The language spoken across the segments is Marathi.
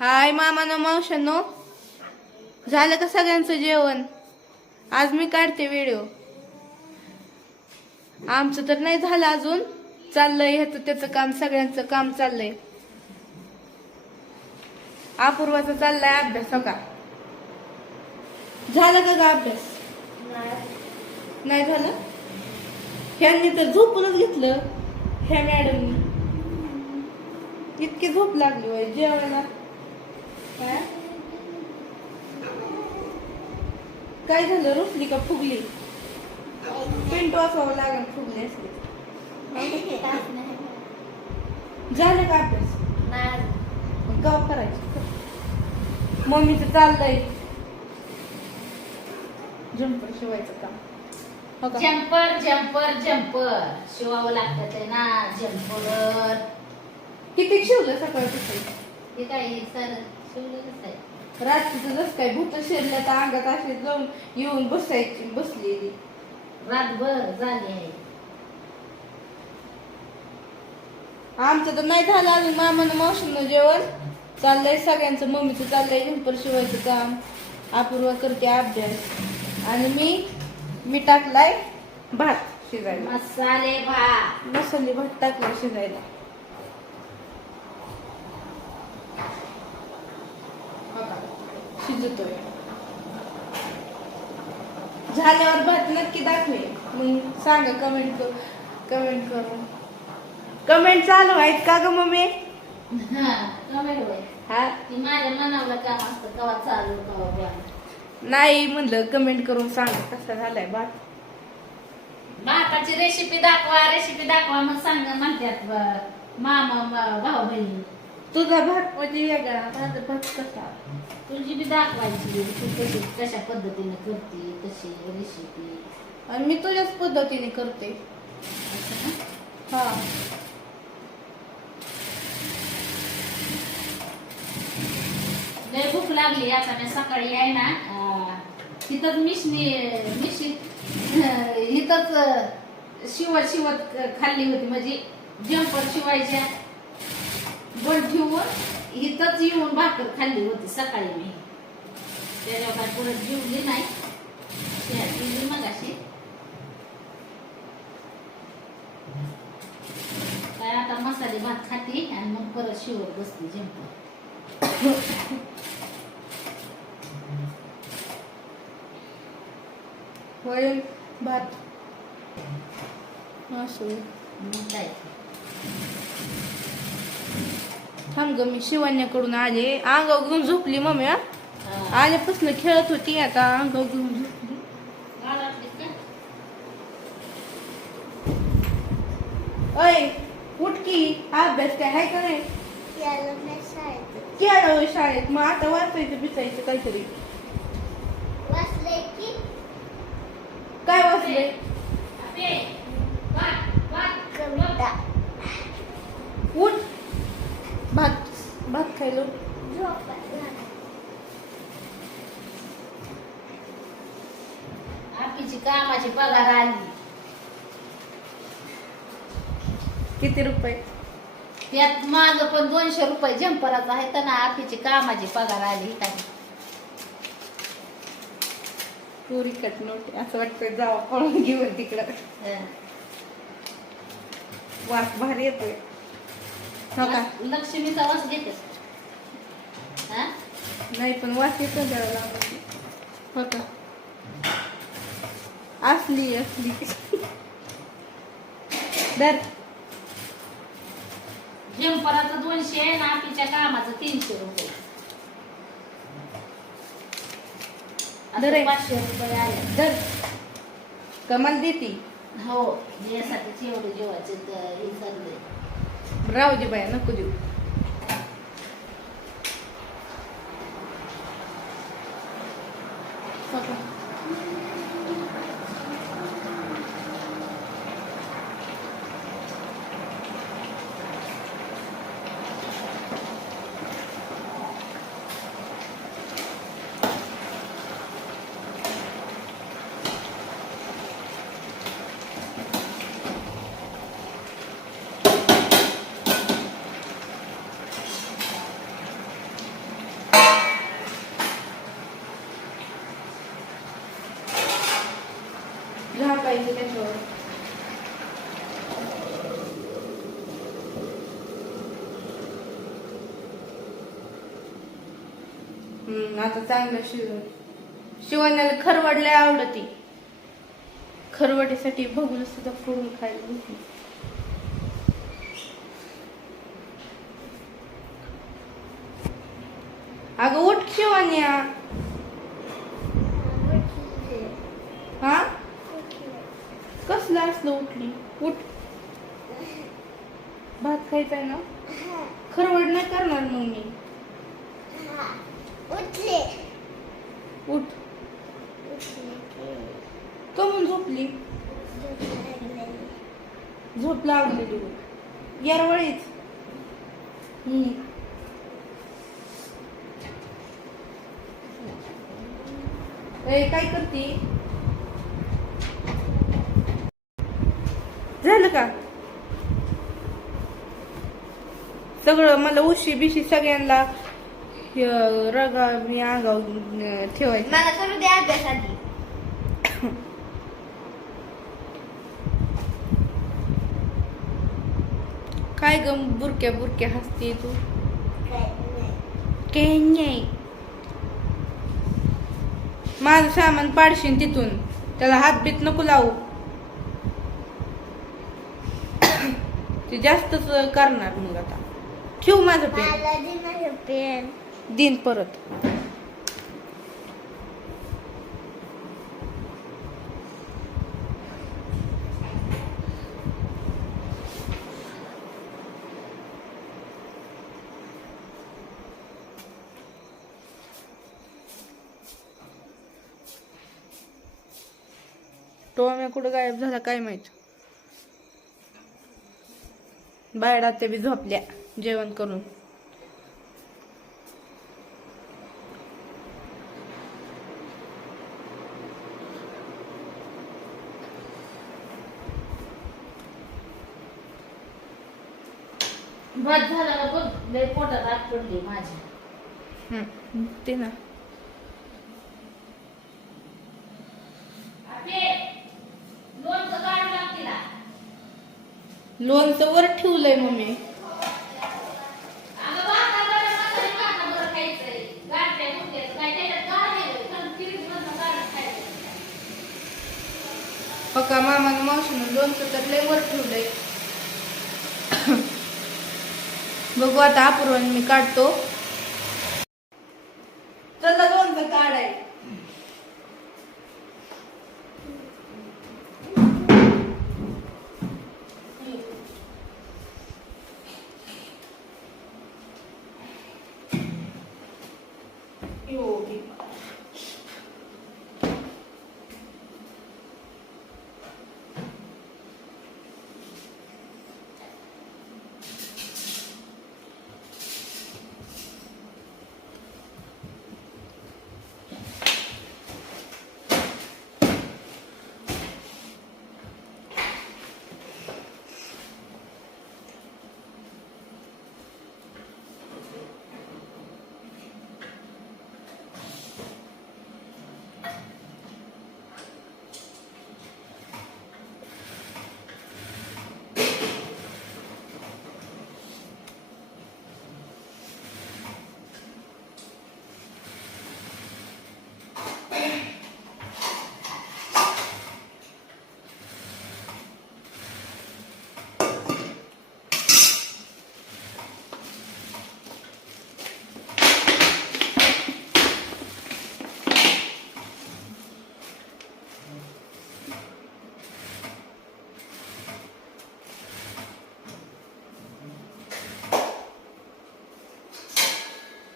हाय मामा न? मावशांनो झालं का सगळ्यांचं जेवण? आज मी काढते व्हिडिओ आमचं तर नाही झालं अजून. चाललंय ह्याचं त्याचं काम सगळ्यांचं काम चाललंय. अपूर्वाचा चाललाय अभ्यास हो का? झालं का गा अभ्यास? नाही झालं? ह्यांनी तर झोपूनच घेतलं. ह्या मॅडमनी इतकी झोप लागली जेवायला. काय? झालं रुसली का फुगली? पेंट वाचावं लागेल फुगली असली. झालं का अभ्यास? गाव करायचं? मम्मीचं चाललंय. झुंपर शिवायचं काम? जम्पर जम्पर जम्पर शिवावं लागतं ते ना जम्पर किती शिवलं सकाळपासून? हे काय सर रात्रीचं जसं काय भूत शिरलं तर अंगात असे जाऊन येऊन बसायची बसलेली. रातभर झाली आहे. आमचं तर नाही झालं अजून. मामानं मावशीनं जेवण. चाललंय सगळ्यांचं. मम्मीचं चाललंय झुंपर शिवायचं काम. अपूर्वा करते अभ्यास. आणि मी मी टाकलाय भात शिजायला. मसाले भात. मसाले भात टाकलाय शिजायला बघा, शिजतोय झाल्यावर भात नक्की दाखवे. मग सांगा कमेंट कर कमेंट करून कमेंट चालू आहेत का ग मम्मी? हा हा? माझ्या मनावर काम असतं कवा चालू कवा नाही म्हणलं कमेंट करून सांगा कसा झालाय भात भाताची रेसिपी दाखवा रेसिपी दाखवा मग सांग म्हणतात मामा भाऊ बहीण. तुझा भात म्हणजे वेगळा माझा भात कसा? तुझी बी दाखवायची तू कशी कशा पद्धतीने करते कशी रेसिपी आणि मी तुझ्याच पद्धतीने करते. हा. लय भूक लागली आता मी सकाळी आहे ना अं, इथंच मिशनी मिशी इथंच शिवत शिवत खाल्ली होती म्हणजे जंपर शिवायच्या. बंद ठेवून इथंच येऊन भाकर खाल्ली होती सकाळी मी. त्याच्यावर काय पुढे जेवली नाही. मग अशी काय आता मसाले भात खाते आणि मग परत शिवत बसते होय भात. असं मग काय? थांब ग मी शिवण्याकडून आले. अंगावर घेऊन झोपली मम्मी. आल्यापासून खेळत होती आता अंगावर घेऊन झोपली? अय उठकी अभ्यास काय हाय का नाही? केलं शाळेत. मग आता वाचायचं बिचायचं काहीतरी. काय वाचले. उठ. भात खायलो आपलीची कामाची पगार आली. किती रुपये? त्यात माझं पण दोनशे रुपये जंपराचा आहे तर ना आपलीची कामाची पगार आली काय पुरी कट नोट असं वाटतंय जावा पळून घेऊन तिकडं. वास भारी येतोय. का? लक्ष्मीचा वास घेते. नाही पण वास येतो लांब हो का? असली असली. दर दोनशे आहे ना आपलीच्या कामाचं तीनशे रुपये. पाचशे रुपये आले. दर कमाल देती. हो यासाठीच एवढं जेवायचे राहू दे बाया नको देऊ. पाहिजे त्याच्यावर. हम्म आता चांगलं शिवण. शिवण्याला खरवड लय आवडती. खरवडीसाठी बघून सुद्धा फोडून खायला भेटली अगं उठ शिवण्या हा कसलं असलं उठली उठ भात खायचा आहे ना खरवड नाही करणार मग मी. उठले. उठ. तो म्हणून झोपली. झोप तू यारवळीच. हम्म. काय करते? झालं का? सगळं मला उशी बिशी सगळ्यांना रगा मी अं, ठेवायचं. मला करू दे अभ्यास आधी काय ग बुरक्या बुरक्या हसते तू. काही नाही. माझं सामान पाडशीन तिथून. त्याला हात बीत नको लावू. ते जास्तच करणार मग आता. ठेवू माझं पेन. पेन. दिन परत. टोम्या कुठं गायब झाला काय माहीत? बायडा ते बी झोपल्या. जेवण करून. भात झाला बघ लय पोटात आग पडली माझी. हम्म, ते ना. लोणचं वर ठेवलंय मम्मी. पक्का मामानं मावशीनं लोणचं तर लय वर ठेवलंय. बघू आता अपूर्वाने मी काढतो चला लोणचं काढाय यो, बी.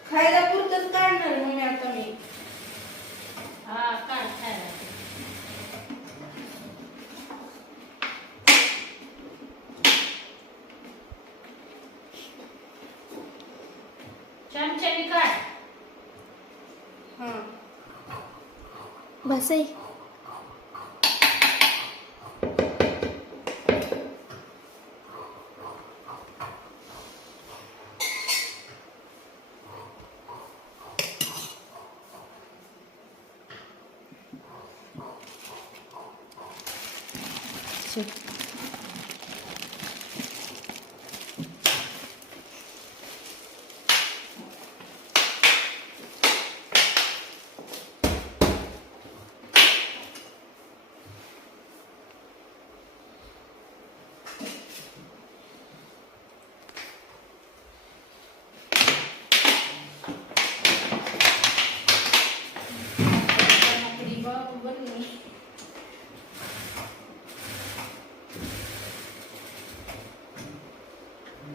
खायला काढणार मम्मी आता मी. हा काढ खायला. चमच्याने काढ. हा. बस आहे चल.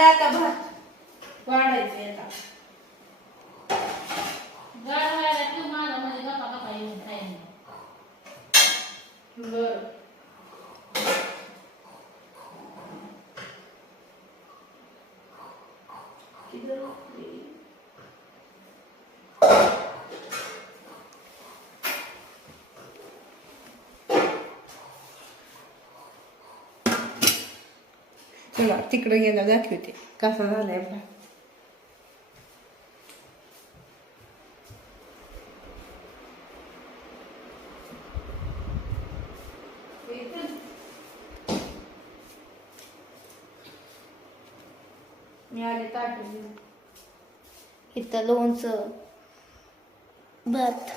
झालं आता भात वाढायचे आता गाड व्हायला तू माझा म्हणजे गप्पा गप्पा येऊन खायला बर चला तिकडे गेला दाखवते. कसा झालाय घेऊन. इथं लोणचं भात.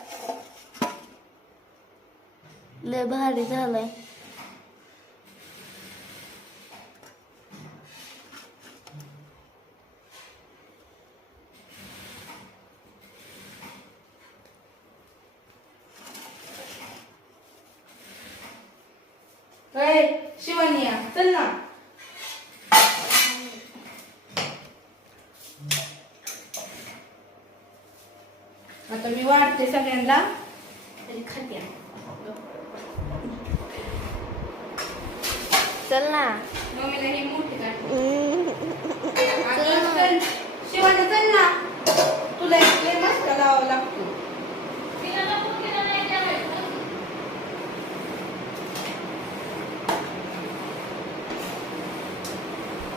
लय भारी झालंय. अय शिवानिया चल ना आता मी वाढते सगळ्यांना तरी खाते चल ना मम्मीला ही मोठी काढते अगं, चल शिवानी चल ना तुला एक लय मस्त लावावा लागतो तिला नको केलं नाही जेवायचं.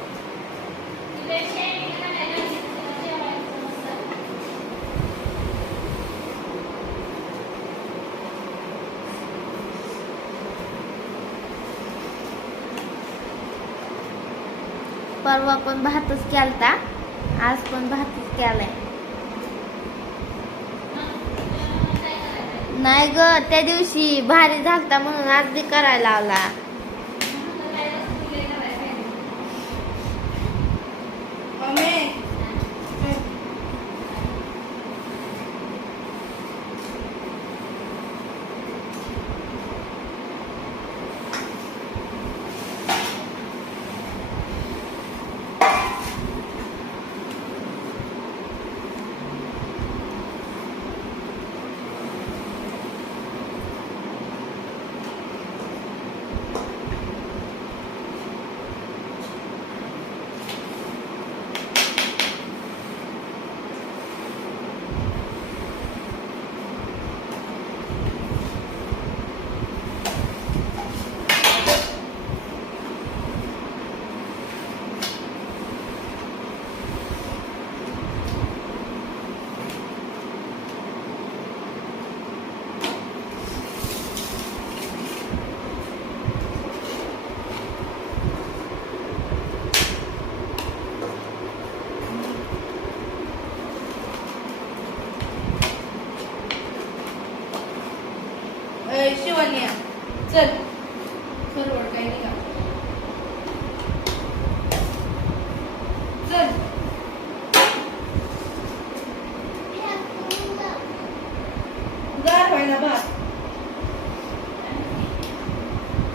तिला शेणी केलं नाही जेवायचं, जेवायचं मस्त. परवा पण भातच केलता. आज पण भातच केलाय. नाही ग त्या दिवशी भारी झालता म्हणून आज बी करायला लावला.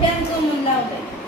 કેમ તું મને લાવ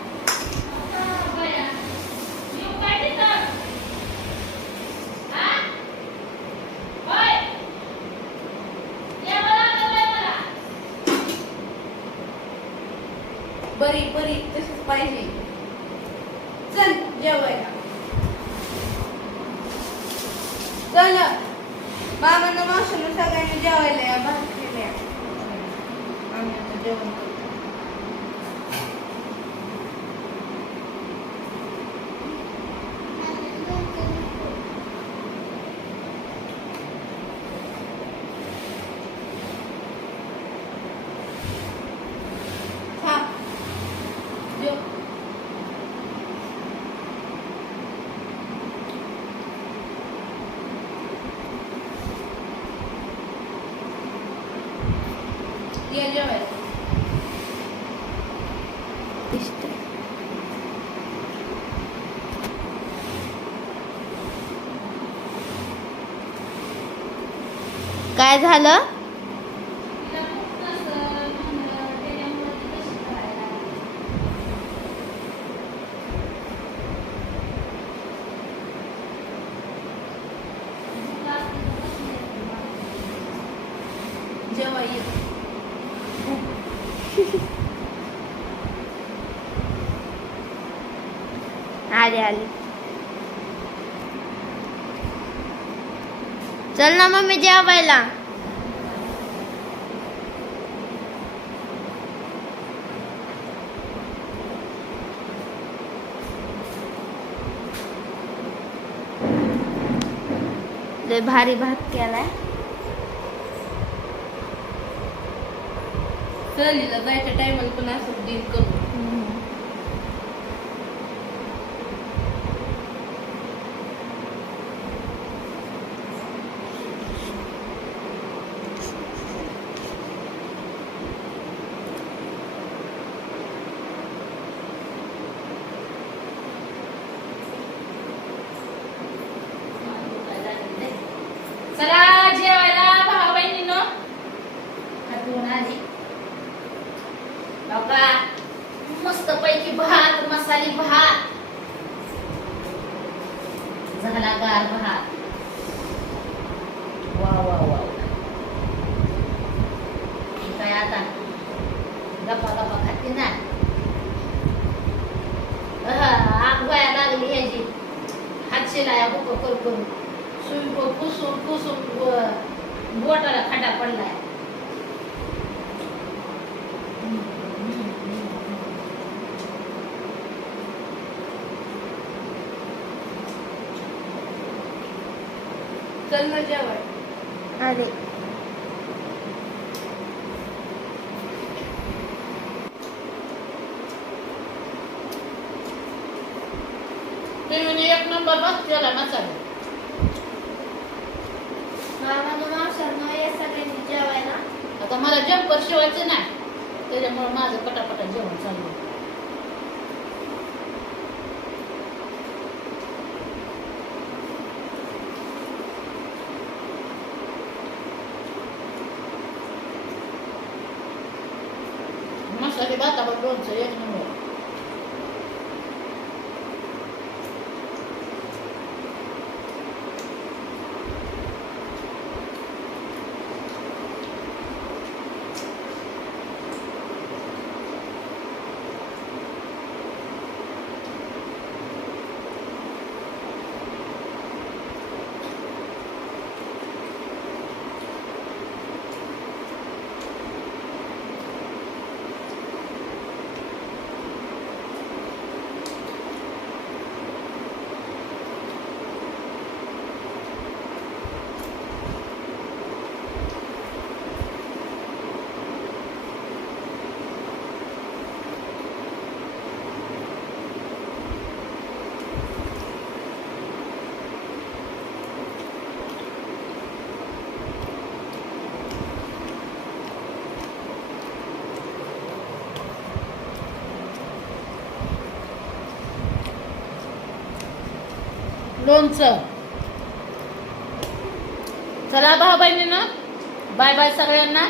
जेवा ये. आले आले. चल ना मम्मी जेवायला. लय भारी भात केलाय. सहलीला जायच्या टायमाला पण असं डील करू चला जेवायला भाऊ बहिणीनो हातून आली बघा मस्त पैकी भात मसाली भात. झाला गार भात. वा वा वा काय आता. गप्पा गप्पा खाते ना. आग व्हायला लागली ह्याची. हात लाया बुक करून करू सुई पुसून पुसून बोटाला खडा पडलाय. जेवाय आले पिवणी एक नंबर बस त्याला मसाला मामानं मावशानं या सगळ्यांनी जेवायला. आता मला जम्पर शिवायचं नाही. त्याच्यामुळे माझं पटापटा जेवण चालू आहे. मसाले भातावर लोणचं एक नंबर लोणचं. चला भाऊ बहिणीनं बाय बाय सगळ्यांना.